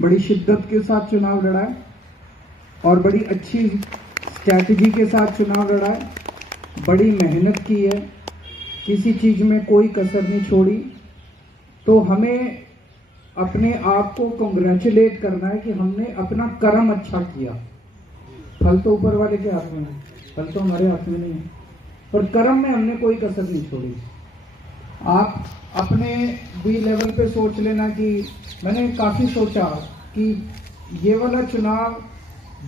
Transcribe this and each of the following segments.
बड़ी शिद्दत के साथ चुनाव लड़ा है और बड़ी अच्छी स्ट्रैटेजी के साथ चुनाव लड़ा है, बड़ी मेहनत की है, किसी चीज में कोई कसर नहीं छोड़ी। तो हमें अपने आप को कंग्रेचुलेट करना है कि हमने अपना कर्म अच्छा किया। फल तो ऊपर वाले के हाथ में है, फल तो हमारे हाथ में नहीं है, पर कर्म में हमने कोई कसर नहीं छोड़ी। आप अपने भी लेवल पे सोच लेना कि मैंने काफी सोचा कि ये वाला चुनाव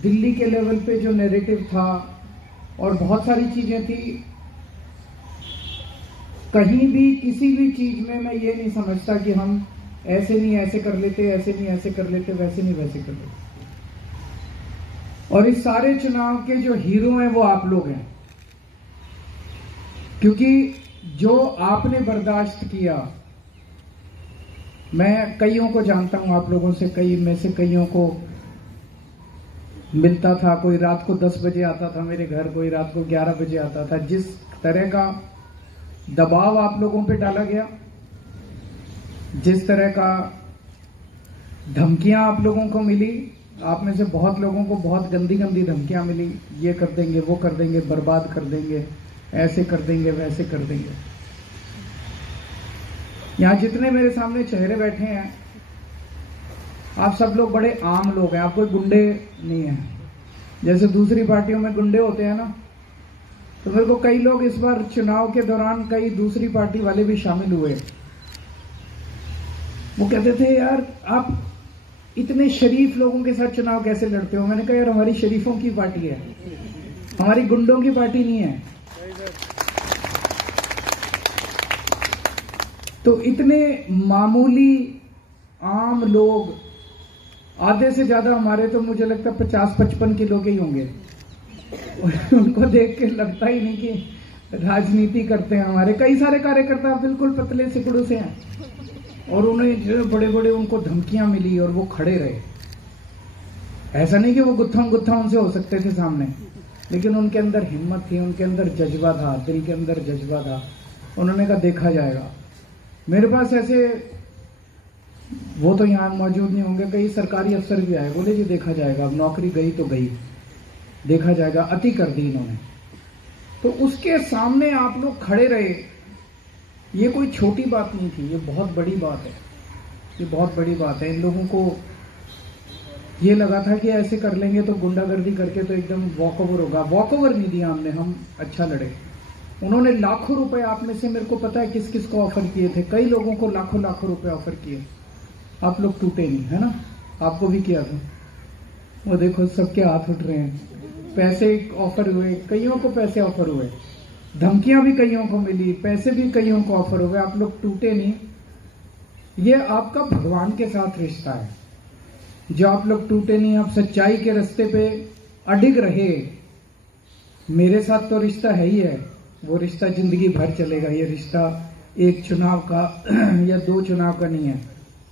दिल्ली के लेवल पे जो नैरेटिव था और बहुत सारी चीजें थी, कहीं भी किसी भी चीज में मैं ये नहीं समझता कि हम ऐसे नहीं ऐसे कर लेते, ऐसे नहीं ऐसे कर लेते, वैसे नहीं वैसे कर लेते। और इस सारे चुनाव के जो हीरो हैं वो आप लोग हैं, क्योंकि जो आपने बर्दाश्त किया, मैं कईयों को जानता हूं, आप लोगों से कई में से कईयों को मिलता था। कोई रात को 10 बजे आता था मेरे घर, कोई रात को 11 बजे आता था। जिस तरह का दबाव आप लोगों पे डाला गया, जिस तरह का धमकियां आप लोगों को मिली, आप में से बहुत लोगों को बहुत गंदी गंदी धमकियां मिली, ये कर देंगे, वो कर देंगे, बर्बाद कर देंगे, ऐसे कर देंगे, वैसे कर देंगे। यहां जितने मेरे सामने चेहरे बैठे हैं, आप सब लोग बड़े आम लोग हैं, आप कोई गुंडे नहीं हैं। जैसे दूसरी पार्टियों में गुंडे होते हैं ना, तो मेरे को कई लोग इस बार चुनाव के दौरान कई दूसरी पार्टी वाले भी शामिल हुए। वो कहते थे, यार आप इतने शरीफ लोगों के साथ चुनाव कैसे लड़ते हो? मैंने कहा, यार हमारी शरीफों की पार्टी है, हमारी गुंडों की पार्टी नहीं है। तो इतने मामूली आम लोग, आधे से ज्यादा हमारे तो मुझे लगता है 50-55 किलो के ही होंगे। उनको देख के लगता ही नहीं कि राजनीति करते हैं। हमारे कई सारे कार्यकर्ता बिल्कुल पतले सिकुड़ों से हैं, और उन्हें जो बड़े बड़े उनको धमकियां मिली और वो खड़े रहे। ऐसा नहीं कि वो गुत्था गुत्था उनसे हो सकते थे सामने, लेकिन उनके अंदर हिम्मत थी, उनके अंदर जज्बा था, दिल के अंदर जज्बा था। उन्होंने कहा देखा जाएगा। मेरे पास ऐसे, वो तो यहाँ मौजूद नहीं होंगे, कई सरकारी अफसर भी आए, बोले जी देखा जाएगा, अब नौकरी गई तो गई, देखा जाएगा। अति कर दी इन्होंने। तो उसके सामने आप लोग खड़े रहे। ये कोई छोटी बात नहीं थी, ये बहुत बड़ी बात है, ये बहुत बड़ी बात है। इन लोगों को ये लगा था कि ऐसे कर लेंगे तो गुंडागर्दी करके तो एकदम वॉक ओवर होगा। वॉक ओवर नहीं दिया हमने, हम अच्छा लड़े। उन्होंने लाखों रुपए, आप में से मेरे को पता है किस किस को ऑफर किए थे, कई लोगों को लाखों लाखों रुपए ऑफर किए। आप लोग टूटे नहीं, है ना? आपको भी किया था, वो देखो सबके हाथ उठ रहे हैं। पैसे ऑफर हुए, कईयों को पैसे ऑफर हुए, धमकियां भी कईयों को मिली, पैसे भी कईयों को ऑफर हुए, आप लोग टूटे नहीं। ये आपका भगवान के साथ रिश्ता है, जो आप लोग टूटे नहीं, आप सच्चाई के रास्ते पे अडिग रहे। मेरे साथ तो रिश्ता है ही है, वो रिश्ता जिंदगी भर चलेगा। ये रिश्ता एक चुनाव का या 2 चुनाव का नहीं है,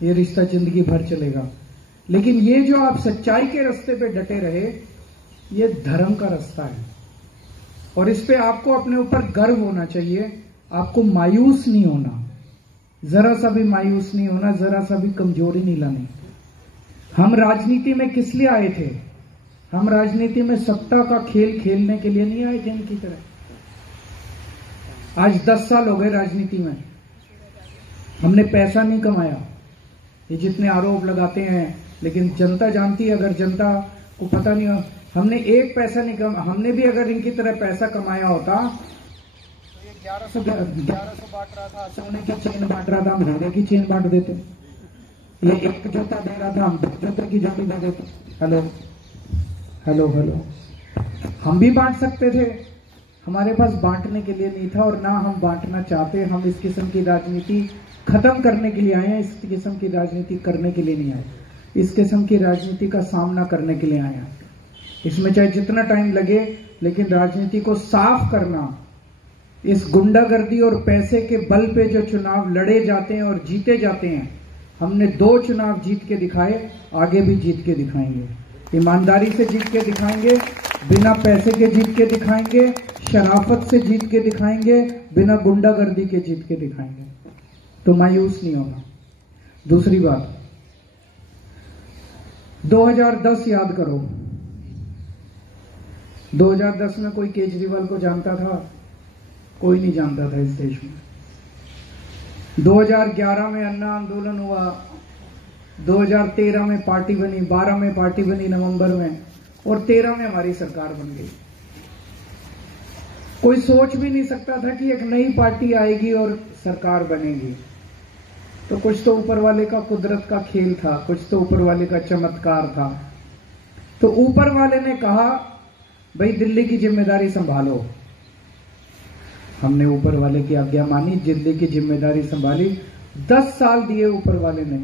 ये रिश्ता जिंदगी भर चलेगा। लेकिन ये जो आप सच्चाई के रास्ते पे डटे रहे, ये धर्म का रास्ता है, और इस पे आपको अपने ऊपर गर्व होना चाहिए। आपको मायूस नहीं होना, जरा सा भी मायूस नहीं होना, जरा सा भी कमजोरी नहीं लानी। हम राजनीति में किस लिए आए थे? हम राजनीति में सत्ता का खेल खेलने के लिए नहीं आए थे इनकी तरह। आज 10 साल हो गए राजनीति में, हमने पैसा नहीं कमाया। ये जितने आरोप लगाते हैं, लेकिन जनता जानती है। अगर जनता को पता नहीं हो, हमने एक पैसा नहीं कमाया। हमने भी अगर इनकी तरह पैसा कमाया होता तो ये 1100 बांट रहा था, सोने की चेन बांट रहा था, हम हीरे की चेन बांट देते। ये एक जूता दे रहा था, हम 2 जूते की जोड़ी दे देते। हेलो हेलो हेलो, हम भी बांट सकते थे। हमारे पास बांटने के लिए नहीं था, और ना हम बांटना चाहते। हम इस किस्म की राजनीति खत्म करने के लिए आए हैं, इस किस्म की राजनीति करने के लिए नहीं आए। इस किस्म की राजनीति का सामना करने के लिए आए हैं। इसमें चाहे जितना टाइम लगे, लेकिन राजनीति को साफ करना, इस गुंडागर्दी और पैसे के बल पे जो चुनाव लड़े जाते हैं और जीते जाते हैं, हमने 2 चुनाव जीत के दिखाए, आगे भी जीत के दिखाएंगे। ईमानदारी से जीत के दिखाएंगे, बिना पैसे के जीत के दिखाएंगे, शराफत से जीत के दिखाएंगे, बिना गुंडागर्दी के जीत के दिखाएंगे। तो मायूस नहीं होना। दूसरी बात, 2010 याद करो, 2010 में कोई केजरीवाल को जानता था? कोई नहीं जानता था इस देश में। 2011 में अन्ना आंदोलन हुआ, 2013 में पार्टी बनी, 12 में पार्टी बनी नवंबर में, और 13 में हमारी सरकार बन गई। कोई सोच भी नहीं सकता था कि एक नई पार्टी आएगी और सरकार बनेगी। तो कुछ तो ऊपर वाले का कुदरत का खेल था, कुछ तो ऊपर वाले का चमत्कार था। तो ऊपर वाले ने कहा भाई दिल्ली की जिम्मेदारी संभालो। हमने ऊपर वाले की आज्ञा मानी, दिल्ली की जिम्मेदारी संभाली। 10 साल दिए ऊपर वाले ने।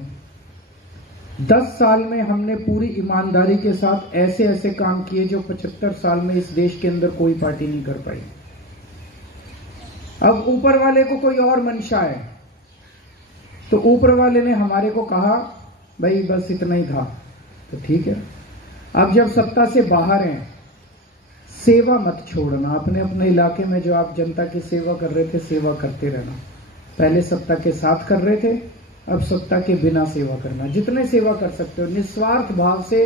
10 साल में हमने पूरी ईमानदारी के साथ ऐसे ऐसे काम किए जो 75 साल में इस देश के अंदर कोई पार्टी नहीं कर पाई। अब ऊपर वाले को कोई और मंशा है, तो ऊपर वाले ने हमारे को कहा भाई बस इतना ही था, तो ठीक है। अब जब सत्ता से बाहर हैं, सेवा मत छोड़ना। अपने अपने इलाके में जो आप जनता की सेवा कर रहे थे, सेवा करते रहना। पहले सत्ता के साथ कर रहे थे, अब सत्ता के बिना सेवा करना। जितने सेवा कर सकते हो, निस्वार्थ भाव से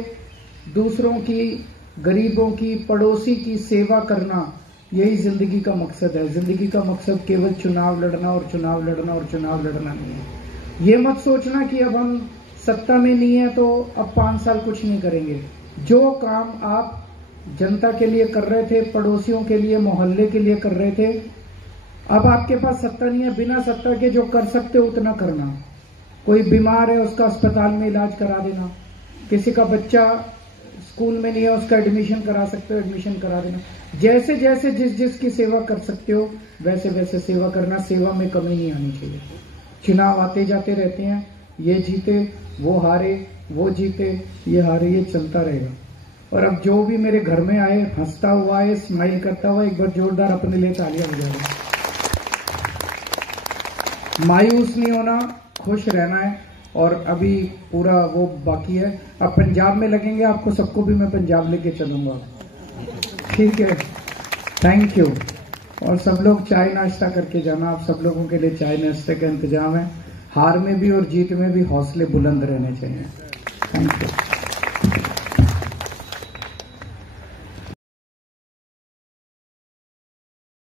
दूसरों की, गरीबों की, पड़ोसी की सेवा करना, यही जिंदगी का मकसद है। जिंदगी का मकसद केवल चुनाव लड़ना और चुनाव लड़ना और चुनाव लड़ना नहीं है। ये मत सोचना कि अब हम सत्ता में नहीं है तो अब 5 साल कुछ नहीं करेंगे। जो काम आप जनता के लिए कर रहे थे, पड़ोसियों के लिए, मोहल्ले के लिए कर रहे थे, अब आपके पास सत्ता नहीं है, बिना सत्ता के जो कर सकते हो उतना करना। कोई बीमार है, उसका अस्पताल में इलाज करा देना। किसी का बच्चा स्कूल में नहीं है, उसका एडमिशन करा सकते हो, एडमिशन करा देना। जैसे जैसे जिस जिस की सेवा कर सकते हो वैसे वैसे सेवा करना। सेवा में कमी नहीं आनी चाहिए। चुनाव आते जाते रहते हैं, ये जीते वो हारे, वो जीते ये हारे, ये चलता रहेगा। और अब जो भी मेरे घर में आए, हंसता हुआ है, स्माइल करता हुआ, एक बार जोरदार अपने लिए तालियां बजाओ। मायूस नहीं होना, खुश रहना है। और अभी पूरा वो बाकी है। अब पंजाब में लगेंगे, आपको सबको भी मैं पंजाब लेके चलूंगा, ठीक है? Thank you. और सब लोग चाय नाश्ता करके जाना। आप सब लोगों के लिए चाय नाश्ते का इंतजाम है। हार में भी और जीत में भी हौसले बुलंद रहने चाहिए। Thank you.